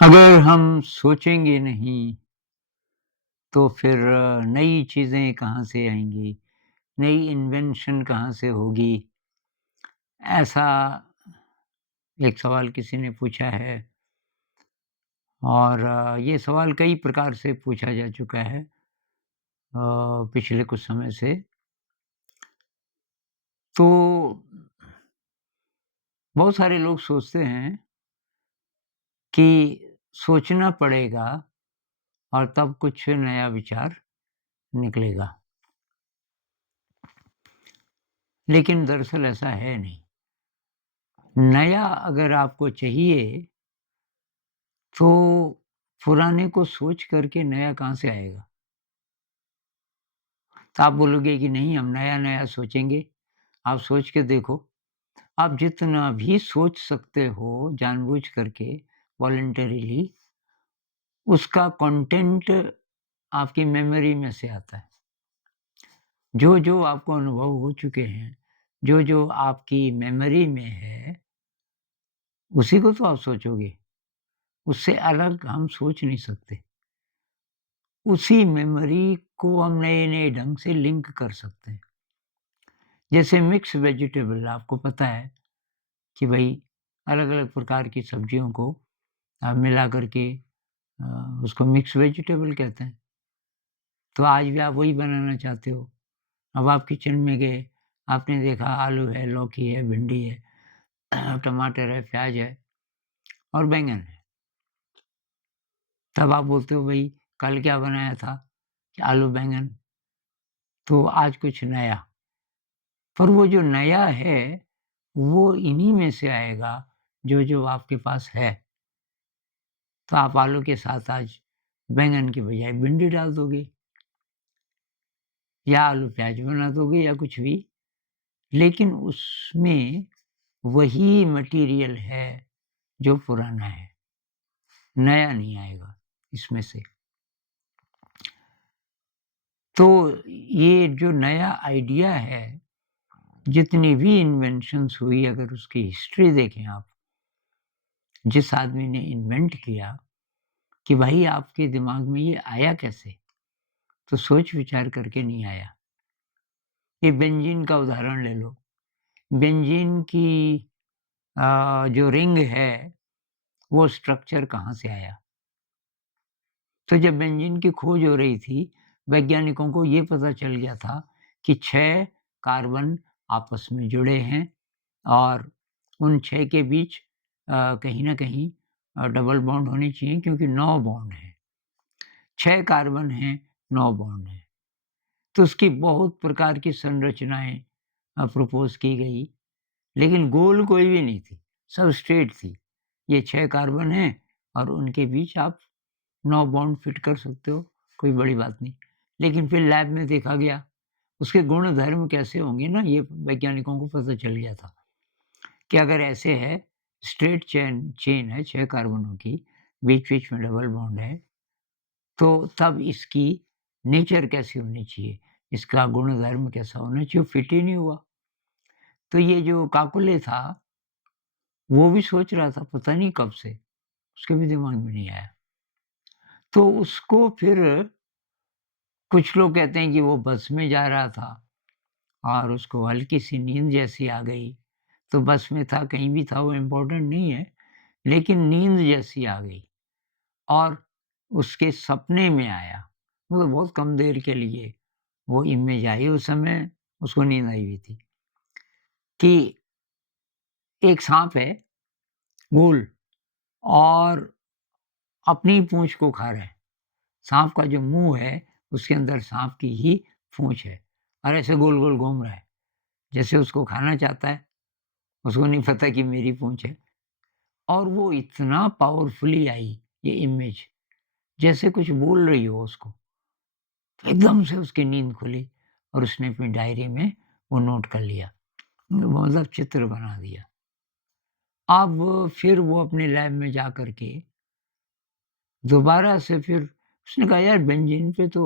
अगर हम सोचेंगे नहीं, तो फिर नई चीज़ें कहाँ से आएँगी, नई इन्वेंशन कहाँ से होगी? ऐसा एक सवाल किसी ने पूछा है और ये सवाल कई प्रकार से पूछा जा चुका है पिछले कुछ समय से। तो बहुत सारे लोग सोचते हैं कि सोचना पड़ेगा और तब कुछ नया विचार निकलेगा, लेकिन दरअसल ऐसा है नहीं। नया अगर आपको चाहिए तो पुराने को सोच कर के नया कहाँ से आएगा? तो आप बोलोगे कि नहीं हम नया-नया सोचेंगे, आप सोच के देखो, आप जितना भी सोच सकते हो जानबूझ करके वॉलंटरीली उसका कंटेंट आपकी मेमोरी में से आता है। जो-जो आपको अनुभव हो चुके हैं, जो-जो आपकी मेमोरी में है, उसी को तो आप सोचोगे, उससे अलग हम सोच नहीं सकते। उसी मेमोरी को हम नए-नए ढंग से लिंक कर सकते हैं। जैसे मिक्स वेजिटेबल आपको पता है कि भई अलग-अलग प्रकार की सब्जियों को मिला कर के उसको मिक्स वेजिटेबल कहते हैं। तो आज भी आप वही बनाना चाहते हो। अब आप किचन में गए, आपने देखा आलू है, लौकी है, भिंडी है, टमाटर है, प्याज है और बैंगन है। तब आप बोलते हो भई कल क्या बनाया था? कि आलू बैंगन, तो आज कुछ नया। पर वो जो नया है, वो इन्हीं में से आएगा जो-जो आपके पास है। तो आप आलू के साथ आज बैंगन की बजाय भिंडी डाल दोगे या आलू प्याज बना दोगे या कुछ भी, लेकिन उसमें वही मटीरियल है जो पुराना है, नया नहीं आएगा इसमें से। तो ये जो नया आइडिया है, जितनी भी इन्वेंशन्स हुई अगर उसकी हिस्ट्री देखें आप, जिस आदमी ने इन्वेंट किया कि भाई आपके दिमाग में ये आया कैसे? तो सोच विचार करके नहीं आया। ये बेंजीन का उदाहरण ले लो। बेंजीन की जो रिंग है, वो स्ट्रक्चर कहाँ से आया? तो जब बेंजीन की खोज हो रही थी, वैज्ञानिकों को ये पता चल गया था कि 6 कार्बन आपस में जुड़े हैं और उन 6 के बीच कहीं न कहीं डबल बॉन्ड होने चाहिए क्योंकि 9 बॉन्ड हैं। 6 कार्बन हैं, 9 बॉन्ड हैं। तो उसकी बहुत प्रकार की संरचनाएँ प्रपोज़ की गई, लेकिन गोल कोई भी नहीं थी, सब स्ट्रेट थी। ये 6 कार्बन हैं और उनके बीच आप 9 बॉन्ड फिट कर सकते हो, कोई बड़ी बात नहीं। लेकिन फिर लैब में देखा गया, उसके गुण-धर्म कैसे होंगे ना ये वैज्ञानिकों को पता चल गया था, कि अगर ऐसे है, स्ट्रेट चेन चेन है 6 कार्बनों की, बीच-बीच में डबल बॉन्ड है, तो तब इसकी नेचर कैसी होनी चाहिए, इसका गुण-धर्म कैसा होना चाहिए, फिट ही नहीं हुआ। तो ये जो काकुले था, वो भी सोच रहा था पता नहीं कब से, उसके भी दिमाग में नहीं आया। तो उसको फिर कुछ लोग कहते हैं कि वो बस में जा रहा था और उसको हल्की-सी नींद जैसी आ गई, तो बस में था, कहीं भी था वो इम्पोर्टेंट नहीं है, लेकिन नींद जैसी आ गई और उसके सपने में आया, मतलब बहुत कम देर के लिए वो इमेज आई, उस समय उसको नींद आई हुई थी, कि एक साँप है, गोल और अपनी ही पूँछ को खा रहा है। साँप का जो मुँह है, उसके अंदर साँप की ही पूँछ है और ऐसे गोल-गोल घूम रहा है, जैसे उसको खाना चाहता है, उसको नहीं पता कि मेरी पूँछ है और वो इतना पावरफुली आई, ये इमेज, जैसे कुछ बोल रही हो उसको। तो एकदम से उसकी नींद खुली और उसने अपनी डायरी में वो नोट कर लिया, मतलब चित्र बना दिया। अब फिर वो अपने लैब में जा कर के दोबारा से फिर उसने कहा यार बेंजीन पे तो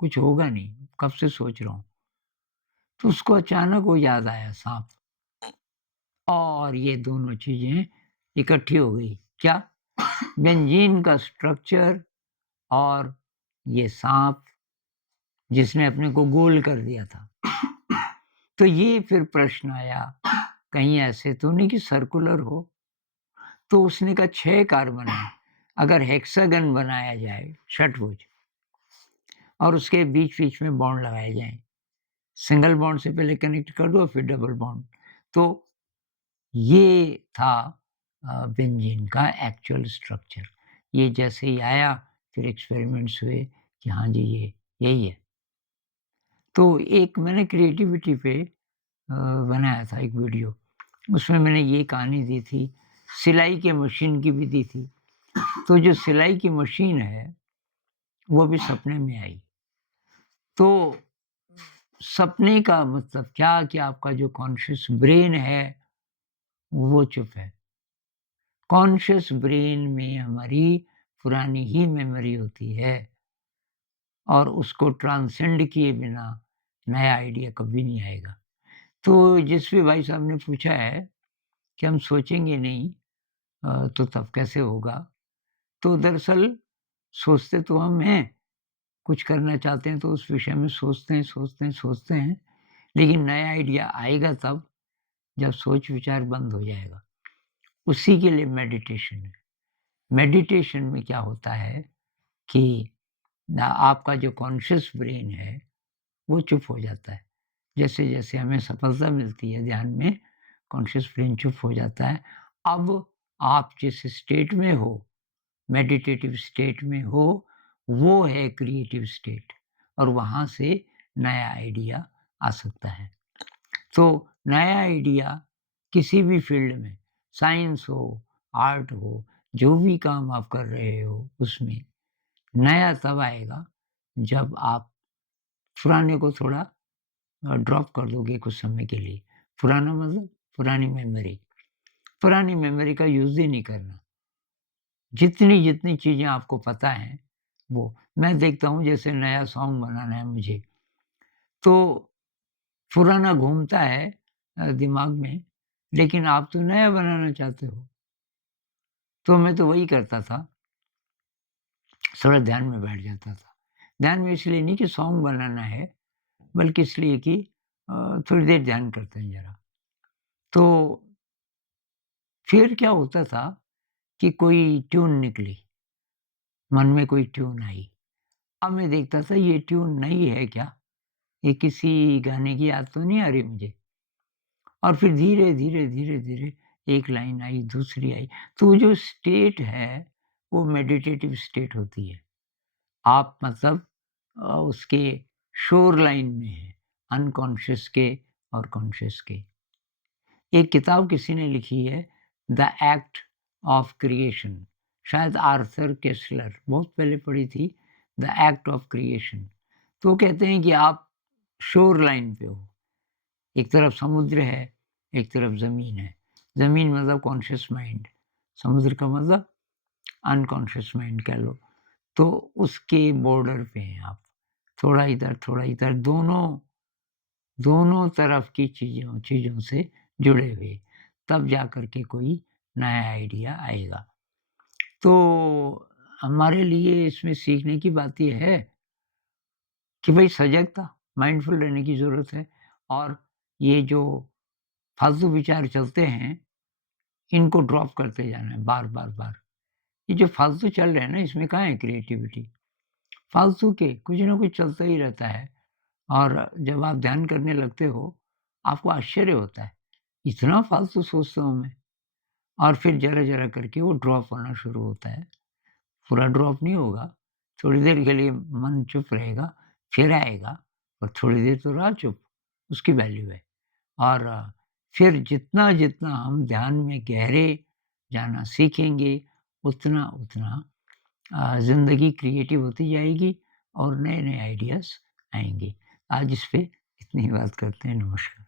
कुछ होगा नहीं, कब से सोच रहा हूँ। तो उसको अचानक वो याद आया साँप और ये दोनों चीज़ें इकट्ठी हो गई। क्या? बेंजीन का स्ट्रक्चर और ये सांप जिसने अपने को गोल कर दिया था। तो ये फिर प्रश्न आया, कहीं ऐसे तो नहीं कि सर्कुलर हो? तो उसने कहा 6 कार्बन है, अगर हेक्सागन बनाया जाए, षटभुज, और उसके बीच-बीच में बॉन्ड लगाए जाएँ, सिंगल बॉन्ड से पहले कनेक्ट कर दो फिर डबल बॉन्ड। तो ये था बेंजीन का एक्चुअल स्ट्रक्चर। ये जैसे ही आया फिर एक्सपेरिमेंट्स हुए कि हाँ जी, ये यही है। तो एक मैंने क्रिएटिविटी पे बनाया था एक वीडियो, उसमें मैंने ये कहानी दी थी, सिलाई के मशीन की भी दी थी। तो जो सिलाई की मशीन है, वो भी सपने में आई। तो सपने का मतलब क्या कि आपका जो कॉन्शियस ब्रेन है, वो चुप है। कॉन्शियस ब्रेन में हमारी पुरानी ही मेमोरी होती है और उसको ट्रांसेंड किए बिना नया आइडिया कभी नहीं आएगा। तो जिस भी भाई साहब ने पूछा है कि हम सोचेंगे नहीं तो तब कैसे होगा? तो दरअसल सोचते तो हम हैं, कुछ करना चाहते हैं तो उस विषय में सोचते हैं, सोचते हैं, सोचते हैं, लेकिन नया आइडिया आएगा तब जब सोच विचार बंद हो जाएगा। उसी के लिए मेडिटेशन है। मेडिटेशन में क्या होता है कि ना आपका जो कॉन्शियस ब्रेन है, वो चुप हो जाता है। जैसे-जैसे हमें सफलता मिलती है ध्यान में, कॉन्शियस ब्रेन चुप हो जाता है। अब आप जिस स्टेट में हो, मेडिटेटिव स्टेट में हो, वो है क्रिएटिव स्टेट और वहाँ से नया आइडिया आ सकता है। तो नया आइडिया किसी भी फ़ील्ड में, साइंस हो, आर्ट हो, जो भी काम आप कर रहे हो उसमें, नया तब आएगा जब आप पुराने को थोड़ा ड्रॉप कर दोगे कुछ समय के लिए। पुराना मतलब पुरानी मेमोरी। पुरानी मेमोरी का यूज़ ही नहीं करना। जितनी चीज़ें आपको पता हैं, वो। मैं देखता हूँ जैसे नया सॉन्ग बनाना है मुझे, तो पुराना घूमता है दिमाग में, लेकिन आप तो नया बनाना चाहते हो। तो मैं तो वही करता था, थोड़ा ध्यान में बैठ जाता था। ध्यान में इसलिए नहीं कि सॉन्ग बनाना है, बल्कि इसलिए कि थोड़ी देर ध्यान करते हैं ज़रा। तो फिर क्या होता था कि कोई ट्यून निकली, मन में कोई ट्यून आई। अब मैं देखता था ये ट्यून नई है क्या? ये किसी गाने की याद तो नहीं आ रही मुझे। और फिर धीरे-धीरे एक लाइन आई, दूसरी आई। तो वो जो स्टेट है, वो मेडिटेटिव स्टेट होती है। आप मतलब उसके शोर लाइन में हैं, अनकॉन्शियस के और कॉन्शियस के। एक किताब किसी ने लिखी है, द एक्ट ऑफ क्रिएशन, शायद आर्थर केस्लर, बहुत पहले पढ़ी थी, द एक्ट ऑफ क्रिएशन। तो वो कहते हैं कि आप शोर लाइन पे हो। एक तरफ समुद्र है, एक तरफ ज़मीन है। ज़मीन मतलब कॉन्शियस माइंड, समुद्र का मतलब अनकॉन्शियस माइंड कह लो। तो उसके बॉर्डर पे हैं आप। थोड़ा इधर, दोनों दोनों तरफ की चीज़ों से जुड़े हुए, तब जाकर के कोई नया आइडिया आएगा। तो हमारे लिए इसमें सीखने की बात ये है कि भई सजगता, माइंडफुल रहने की ज़रूरत है और ये जो फालतू विचार चलते हैं, इनको ड्रॉप करते जाना है बार। ये जो फालतू चल रहे हैं ना, इसमें कहाँ है क्रिएटिविटी? फालतू के कुछ ना कुछ चलता ही रहता है और जब आप ध्यान करने लगते हो, आपको आश्चर्य होता है, इतना फालतू सोचता हूँ मैं और फिर ज़रा-ज़रा करके वो ड्रॉप होना शुरू होता है। पूरा ड्रॉप नहीं होगा, थोड़ी देर के लिए मन चुप रहेगा, फिर आएगा और थोड़ी देर तो रहा चुप, उसकी वैल्यू है। और फिर जितना हम ध्यान में गहरे जाना सीखेंगे, उतना ज़िंदगी क्रिएटिव होती जाएगी और नए-नए आइडियाज़ आएँगे। आज इस पे इतनी ही बात करते हैं। नमस्कार।